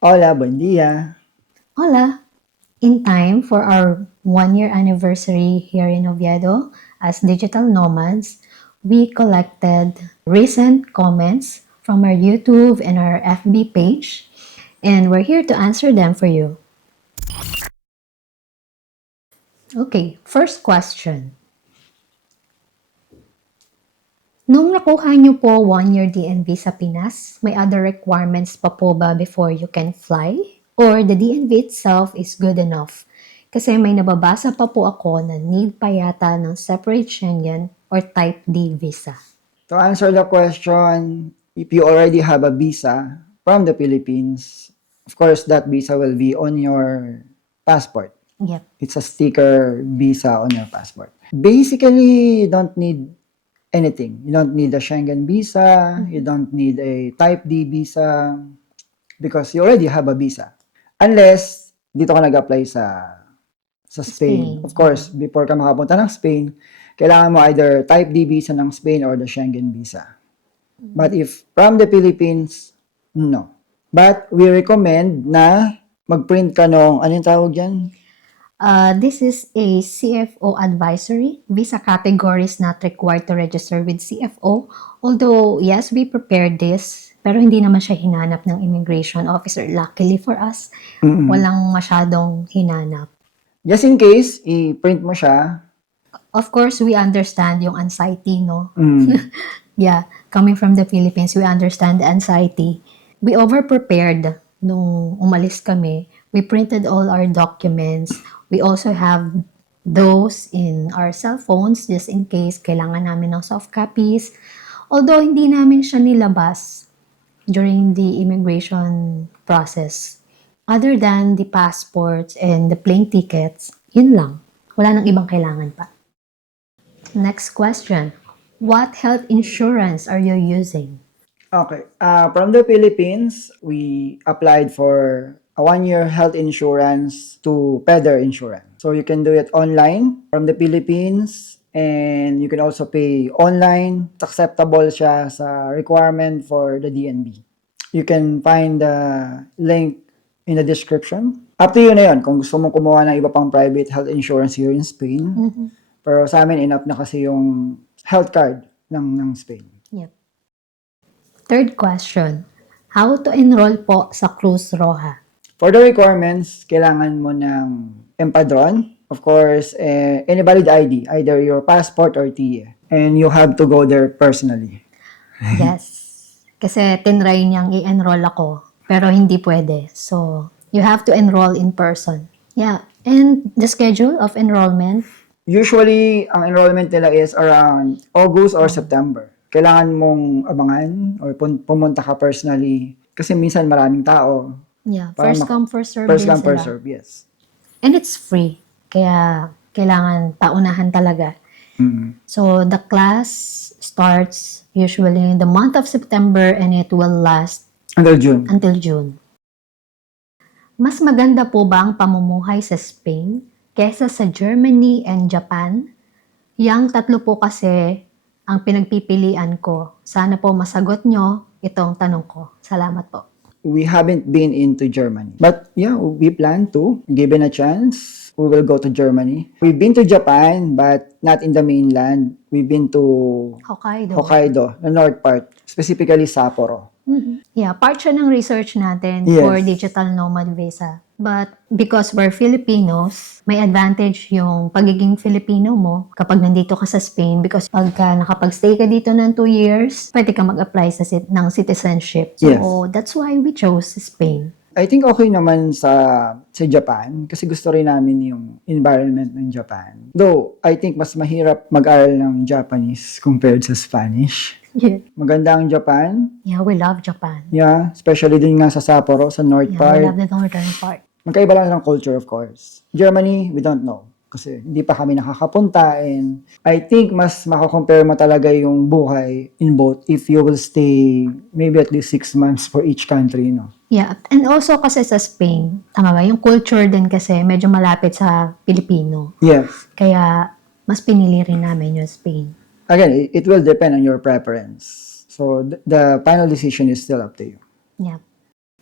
Hola, buen día. Hola! In time for our 1-year anniversary here in Oviedo as digital nomads, we collected recent comments from our YouTube and our FB page, and we're here to answer them for you. Okay, first question. Nung nakuha niyo po 1-year DNV sa Pinas, may other requirements pa po ba before you can fly? Or the DNV itself is good enough? Kasi may nababasa pa po ako na need pa yata ng separate Schengen or Type D visa. To answer the question, if you already have a visa from the Philippines, of course, that visa will be on your passport. Yep. It's a sticker visa on your passport. Basically, you don't need anything. You don't need a Schengen visa. You don't need a Type D visa because you already have a visa. Unless, dito ka nag-apply sa Spain. Spain. Of course, before ka makapunta ng Spain, kailangan mo either Type D visa ng Spain or the Schengen visa. But if from the Philippines, no. But we recommend na mag-print ka nung, ano yung tawag dyan? This is a CFO advisory. Visa categories not required to register with CFO. Although, yes, we prepared this, pero hindi naman siya hinanap ng immigration officer. Luckily for us, walang masyadong hinanap. Just in case, i-print mo siya. Of course, we understand yung anxiety, no? Yeah, coming from the Philippines, we understand the anxiety. We over-prepared nung umalis kami. We printed all our documents. We also have those in our cell phones just in case kailangan namin ng soft copies. Although hindi namin siya nilabas during the immigration process. Other than the passports and the plane tickets, yun lang. Wala nang ibang kailangan pa. Next question. What health insurance are you using? Okay. From the Philippines, we applied for a 1-year health insurance to Peder Insurance. So you can do it online from the Philippines and you can also pay online. It's acceptable siya sa requirement for the DNB. You can find the link in the description. Up to you na yun kung gusto mong kumuha ng iba pang private health insurance here in Spain. Pero sa amin, enough na kasi yung health card ng Spain. Yep. Third question. How to enroll po sa Cruz Roja? For the requirements, kailangan mo ng empadron. Of course, any valid ID, either your passport or TIE. And you have to go there personally. Yes. Kasi tinry niyang i-enroll ako, pero hindi pwede. So, you have to enroll in person. Yeah. And the schedule of enrollment? Usually, ang enrollment nila is around August or September. Kailangan mong abangan or pumunta ka personally kasi minsan maraming tao. Yeah. Para First come, first serve First din come, first sila. serve, yes. And it's free. Kaya kailangan paunahan talaga. So, the class starts usually in the month of September and it will last Until June. until June. Mas maganda po ba ang pamumuhay sa Spain kesa sa Germany and Japan? Yang tatlo po kasi ang pinagpipilian ko. Sana po masagot nyo itong tanong ko. Salamat po. We haven't been into Germany. But yeah, we plan to. Given a chance, we will go to Germany. We've been to Japan, but not in the mainland. We've been to Hokkaido, the north part, specifically Sapporo. Yeah, part siya ng research natin Yes. for digital nomad visa. But because we're Filipinos, may advantage yung pagiging Filipino mo kapag nandito ka sa Spain because pagka nakapag-stay ka dito ng 2 years, pwede ka mag-apply ng citizenship. So, Yes. that's why we chose Spain. I think okay naman sa Japan kasi gusto rin namin yung environment ng Japan. Though, I think mas mahirap mag-aral ng Japanese compared sa Spanish. Yeah. Maganda ang Japan. Yeah, we love Japan. Yeah, especially din nga sa Sapporo, sa north Yeah, we part. love the northern part. Magkaiba lang ng culture, of course. Germany, we don't know. Kasi hindi pa kami nakakapunta and I think mas makakompare mo talaga yung buhay in both if you will stay maybe at least 6 months for each country, no? Yeah, and also kasi sa Spain, tama ba, yung culture din kasi medyo malapit sa Pilipino. Yes. Kaya mas pinili rin namin yung Spain. Again, it will depend on your preference. So the final decision is still up to you. Yeah.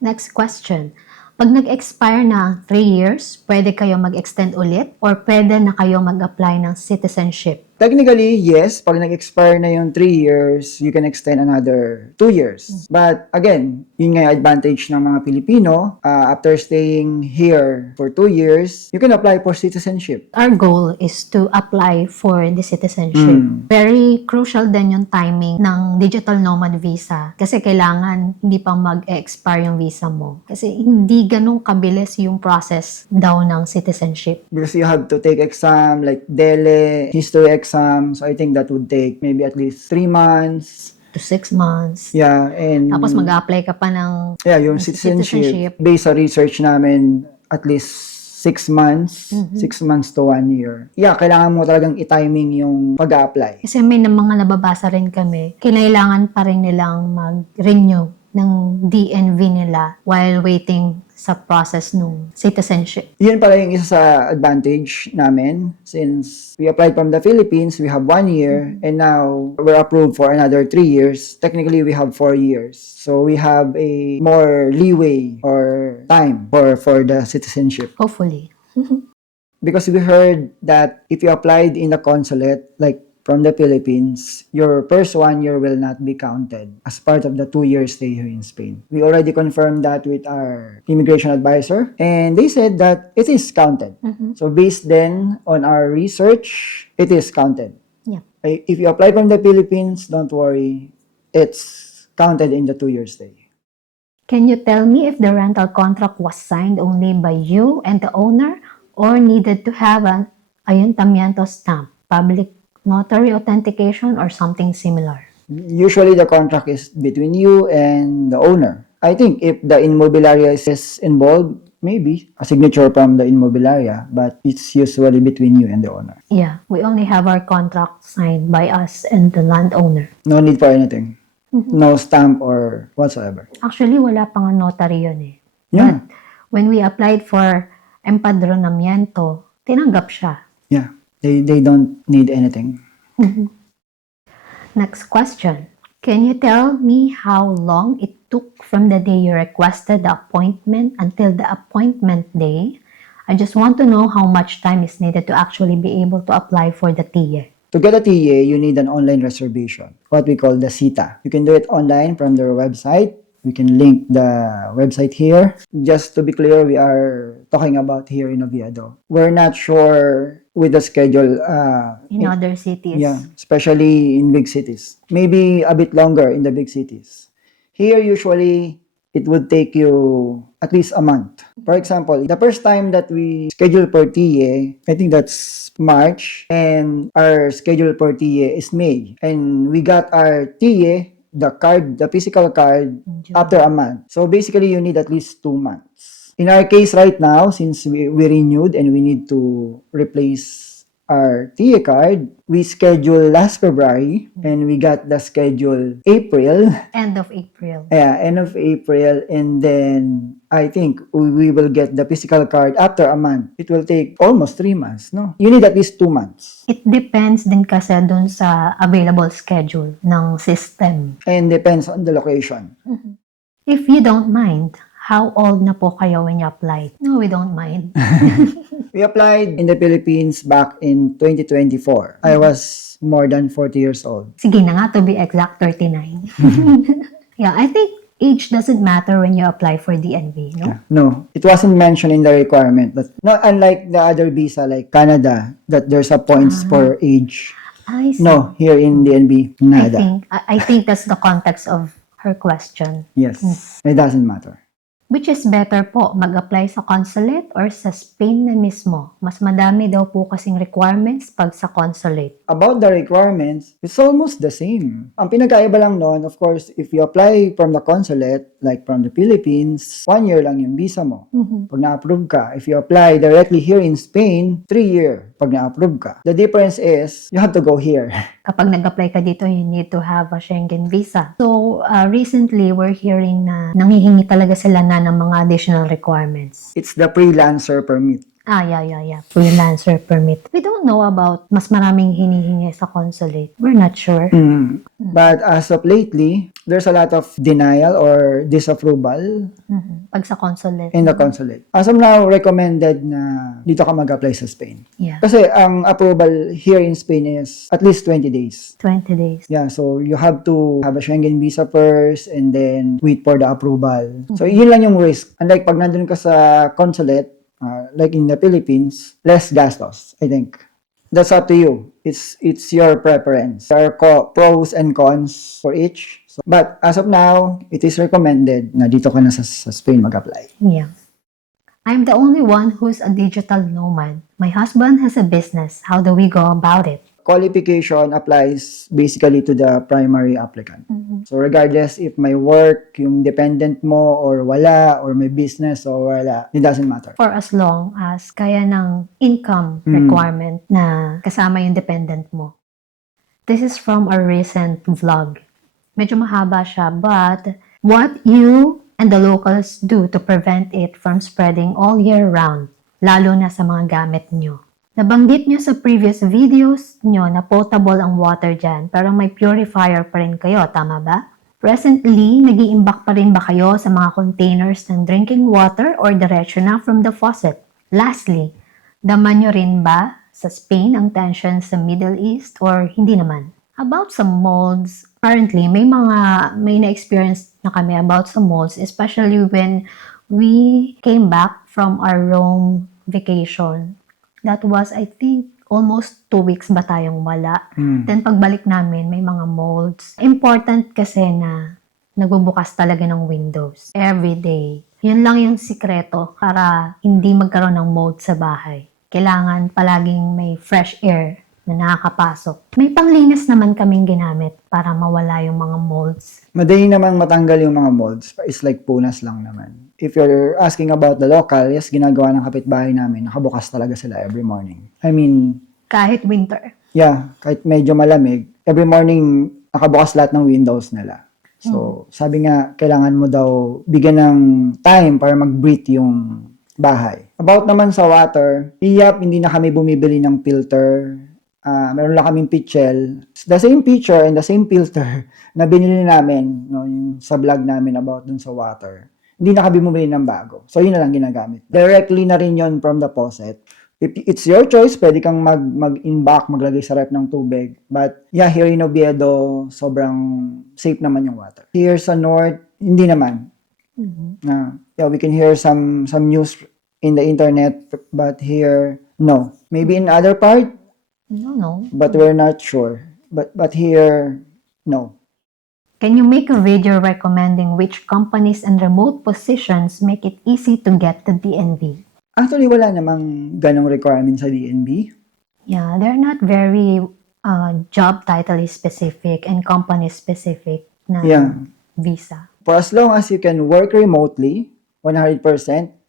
Next question. Pag nag-expire na 3 years, pwede kayo mag-extend ulit or pwede na kayo mag-apply ng citizenship? Technically, yes. Pag nag-expire na yung 3 years, you can extend another 2 years. But again, yun nga yung advantage ng mga Pilipino. After staying here for 2 years, you can apply for citizenship. Our goal is to apply for the citizenship. Very crucial din yung timing ng digital nomad visa kasi kailangan hindi pa mag-expire yung visa mo. Kasi hindi ganun kabilis yung process daw ng citizenship. Because you have to take exam like DELE, history exam. So I think that would take maybe at least 3 months. To 6 months. Yeah, and Tapos mag-apply ka pa ng yung citizenship. Based sa research namin, at least 6 months, 6 months to 1 year. Yeah, kailangan mo talagang i-timing yung pag-apply. Kasi may mga nababasa rin kami, kailangan pa rin nilang mag-renew ng DNV nila while waiting sa process ng citizenship. Yun pala yung isa sa advantage namin. Since we applied from the Philippines, we have 1 year, and now we're approved for another 3 years. Technically, we have 4 years. So we have a more leeway or time for the citizenship. Hopefully. Because we heard that if you applied in the consulate, like from the Philippines, your first 1 year will not be counted as part of the 2-year stay here in Spain. We already confirmed that with our immigration advisor, and they said that it is counted. So based then on our research, it is counted. Yeah. If you apply from the Philippines, don't worry, it's counted in the 2-year stay. Can you tell me if the rental contract was signed only by you and the owner or needed to have an ayuntamiento stamp, public notary authentication, or something similar? Usually the contract is between you and the owner. I think if the Inmobiliaria is involved, maybe a signature from the Inmobiliaria, but it's usually between you and the owner. Yeah, we only have our contract signed by us and the landowner. No need for anything. No stamp or whatsoever. Actually, wala pang notary yun eh. Yeah. But when we applied for empadronamiento, tinanggap siya. Yeah. They don't need anything. Next question. Can you tell me how long it took from the day you requested the appointment until the appointment day? I just want to know how much time is needed to actually be able to apply for the TIE. To get a TA, you need an online reservation, what we call the CITA. You can do it online from their website. We can link the website here. Just to be clear, we are talking about here in Oviedo. We're not sure with the schedule. In other cities. Yeah, especially in big cities. Maybe a bit longer in the big cities. Here, usually, it would take you at least a month. For example, the first time that we scheduled for TA, I think that's March, and our schedule for TA is May. And we got our TA, the card, the physical card, after a month. So basically, you need at least 2 months. In our case right now, since we renewed and we need to replace our TA card, we scheduled last February and we got the schedule April. End of April. Yeah, end of April, and then I think we will get the physical card after a month. It will take almost 3 months, no? You need at least 2 months. It depends din kasi dun sa available schedule ng system. And depends on the location. If you don't mind, how old na po kayo when you applied? No, we don't mind. We applied in the Philippines back in 2024. I was more than 40 years old. Sige na nga, to be exact, 39. Yeah, I think age doesn't matter when you apply for DNV, no? No, it wasn't mentioned in the requirement. But no, unlike the other visa like Canada, that there's a points for age. I see. No, here in DNB, nada. I think that's the context of her question. Yes, it doesn't matter. Which is better po, mag-apply sa consulate or sa Spain na mismo? Mas madami daw po kasing requirements pag sa consulate. About the requirements, it's almost the same. Ang pinagkaiba lang noon, of course, if you apply from the consulate, like from the Philippines, 1 year lang yung visa mo. Pag na-approve ka. If you apply directly here in Spain, 3 year pag na-approve ka. The difference is, you have to go here. Kapag nag-apply ka dito, you need to have a Schengen visa. So, recently, we're hearing na nanghihingi talaga sila na ng mga additional requirements. It's the freelancer permit. Yeah. Freelancer permit. We don't know about mas maraming hinihingi sa consulate. We're not sure. But as of lately, there's a lot of denial or disapproval Pag sa consulate. in the consulate. As of now, recommended na dito ka mag-apply sa Spain. Yeah. Kasi ang approval here in Spain is at least 20 days. 20 days. Yeah, so you have to have a Schengen visa first and then wait for the approval. So yun lang yung risk. Unlike pag nandun ka sa consulate, like in the Philippines, less gastos, I think. That's up to you. It's your preference. There are pros and cons for each. So, but as of now, it is recommended na dito ka na sa Spain mag-apply. Yeah. I'm the only one who's a digital nomad. My husband has a business. How do we go about it? Qualification applies basically to the primary applicant. So regardless if may work, yung dependent mo or wala, or may business or wala, it doesn't matter. For as long as kaya ng income requirement na kasama yung dependent mo. This is from a recent vlog. Medyo mahaba siya, but what you and the locals do to prevent it from spreading all year round, lalo na sa mga gamit nyo. Nabanggit nyo sa previous videos nyo na potable ang water dyan, pero may purifier pa rin kayo, tama ba? Presently, nag-iimbak pa rin ba kayo sa mga containers ng drinking water or diretso na from the faucet? Lastly, daman nyo rin ba sa Spain ang tension sa Middle East or hindi naman? About some molds, currently may na-experience na kami about some molds, especially when we came back from our Rome vacation. That was, I think, almost 2 weeks ba tayong wala. Then pagbalik namin, may mga molds. Important kasi na nagbubukas talaga ng windows every day. Yun lang yung sikreto para hindi magkaroon ng mold sa bahay. Kailangan palaging may fresh air na nakakapasok. May panglinis naman kaming ginamit para mawala yung mga molds. Madali namang matanggal yung mga molds. It's like punas lang naman. If you're asking about the local, yes, ginagawa ng kapitbahay namin. Nakabukas talaga sila every morning. I mean, kahit winter. Yeah, kahit medyo malamig, every morning nakabukas lahat ng windows nila. So, sabi nga, kailangan mo daw bigyan ng time para mag-breathe yung bahay. About naman sa water, hindi na kami bumibili ng filter. Meron lang kaming pitchel. The same pitcher and the same filter na binili namin yung sa vlog namin about dun sa water. Hindi na kami bumili ng bago. So, yun na lang ginagamit. Directly na rin yun from the faucet. If it's your choice, pwede kang mag-in-back, maglagay sa rep ng tubig. But, yeah, here in Oviedo, sobrang safe naman yung water. Here sa North, hindi naman. Yeah, we can hear some news in the internet, but here, no. Maybe in other part, No. but we're not sure. But here, no. Can you make a video recommending which companies and remote positions make it easy to get the DNV? Actually, wala namang ganong requirement sa DNB. Yeah, they're not very job title specific and company specific na visa. For as long as you can work remotely, 100%,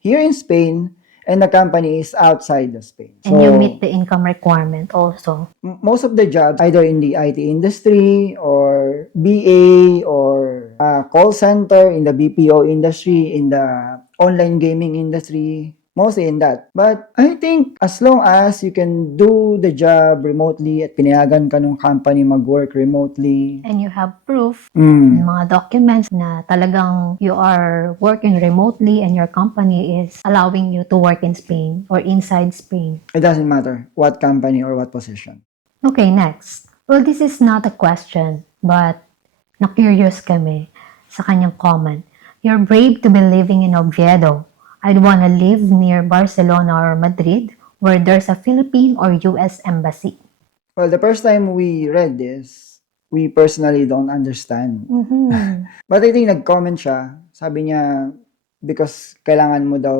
here in Spain, and the company is outside of Spain. And you meet the income requirement also. Most of the jobs, either in the IT industry or BA or call center, in the BPO industry, in the online gaming industry, mostly in that. But I think as long as you can do the job remotely at pinayagan ka ng company mag-work remotely. And you have proof, mga documents na talagang you are working remotely and your company is allowing you to work in Spain or inside Spain. It doesn't matter what company or what position. Okay, next. Well, this is not a question, but na-curious kami sa kanyang comment. You're brave to be living in Oviedo. I'd want to live near Barcelona or Madrid where there's a Philippine or US embassy. Well, the first time we read this, we personally don't understand. But I think nag-comment siya. Sabi niya, because kailangan mo daw,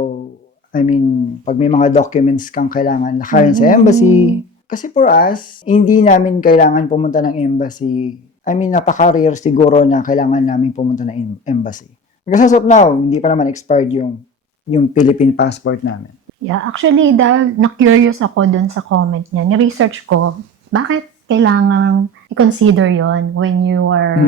pag may mga documents kang kailangan nakarin sa embassy. Kasi for us, hindi namin kailangan pumunta ng embassy. Napaka-rare siguro na kailangan namin pumunta ng embassy. Because as of now, hindi pa naman expired yung Philippine passport namin. Yeah, actually, dahil na-curious ako dun sa comment niya, ni-research ko, bakit kailangan i-consider yon when you are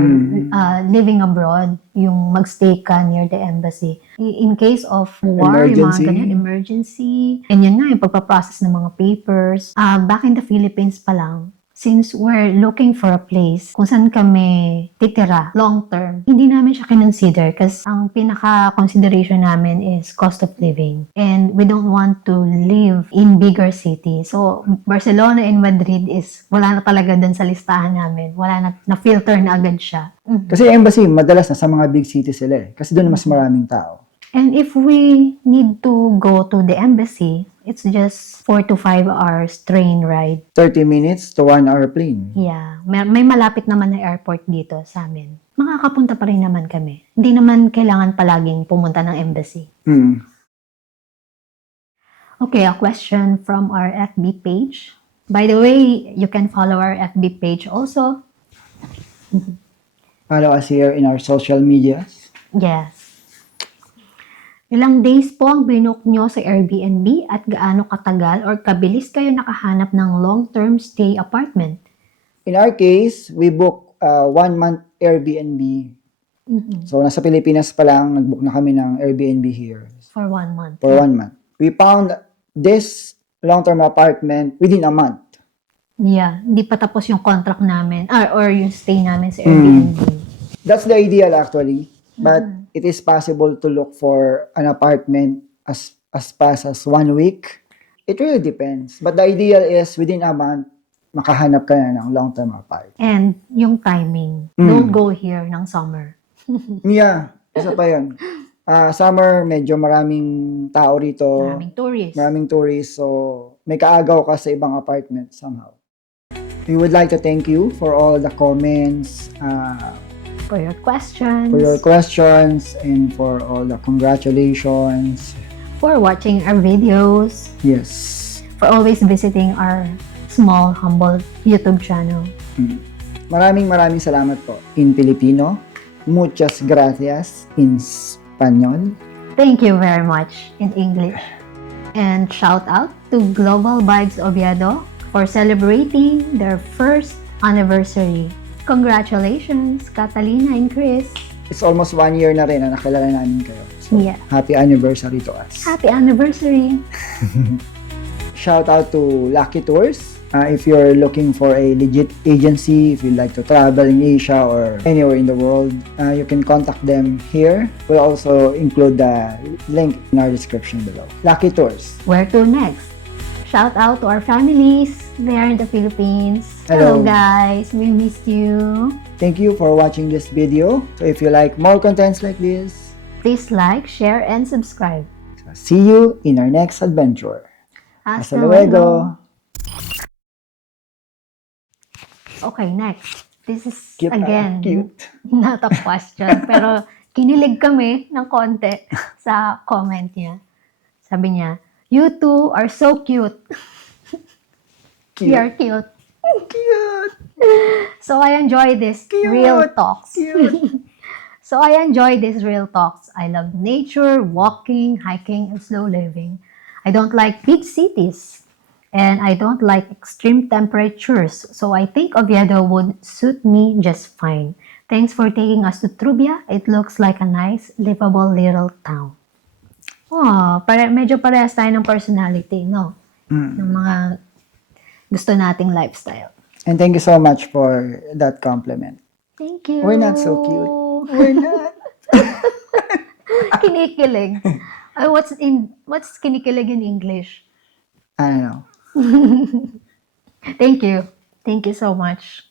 living abroad, yung magstay ka near the embassy. In case of war, yung mga Emergency. ganyan, emergency, and yun nga, yung pagpaprocess ng mga papers. Back in the Philippines pa lang, since we're looking for a place kung saan kami titira long term, hindi namin siya kinonsider kasi ang pinaka-consideration namin is cost of living. And we don't want to live in bigger city. So, Barcelona and Madrid is wala na talaga dun sa listahan namin. Wala na-filter na agad siya. Kasi yung embassy, madalas na sa mga big cities sila eh. Kasi doon mas maraming tao. And if we need to go to the embassy, it's just 4 to 5 hours train ride. 30 minutes to 1 hour plane. Yeah. May malapit naman na airport dito sa amin. Makakapunta pa rin naman kami. Hindi naman kailangan palaging pumunta ng embassy. Okay, a question from our FB page. By the way, you can follow our FB page also. Follow us here in our social medias. Yes. Ilang days po ang binook nyo sa Airbnb at gaano katagal or kabilis kayo nakahanap ng long-term stay apartment? In our case, we book 1 month Airbnb. So, nasa Pilipinas pa lang, nag-book na kami ng Airbnb here. For 1 month. For 1 month. We found this long-term apartment within a month. Yeah, hindi pa tapos yung contract namin or yung stay namin sa Airbnb. That's the ideal actually. But it is possible to look for an apartment as fast as 1 week. It really depends. But the ideal is within a month, makahanap ka na ng long-term apartment. And yung timing. Don't go here ng summer. Yeah, isa pa yun. Summer, medyo maraming tao rito. Maraming tourists. So, may kaagaw ka sa ibang apartment somehow. We would like to thank you for all the comments, For your questions. and for all the congratulations. For watching our videos. Yes. For always visiting our small, humble YouTube channel. Maraming salamat po. In Filipino, muchas gracias. In Spanish, Thank you very much in English. And shout out to Global Vibes Oviedo for celebrating their first anniversary. Congratulations, Catalina and Chris. it's almost 1 year na rin na nakilala namin kayo. So, Yeah. happy anniversary to us. Happy anniversary. Shout out to Lucky Tours. If you're looking for a legit agency, if you'd like to travel in Asia or anywhere in the world, you can contact them here. We'll also include the link in our description below. Lucky Tours. Where to next? Shout out to our families there in the Philippines. Hello. Hello guys, we missed you. Thank you for watching this video. So if you like more contents like this, Please like, share, and subscribe. see you in our next adventure. Hasta luego. Okay, next. This is Cute, again cute. not a question, pero kinilig kami ng konti sa comment niya. Sabi niya, "You two are so cute." We are cute. Cute. So I enjoy this real talks. Cute. So I enjoy these real talks. I love nature, walking, hiking, and slow living. I don't like big cities. And I don't like extreme temperatures. So I think Oviedo would suit me just fine. Thanks for taking us to Trubia. It looks like a nice, livable little town. Oh, medyo parehas tayo ng personality, no? Ng mga gusto nating lifestyle. And thank you so much for that compliment. Thank you. We're not so cute. We're not. Kinikilig. What's kinikilig in English? I don't know. Thank you. Thank you so much.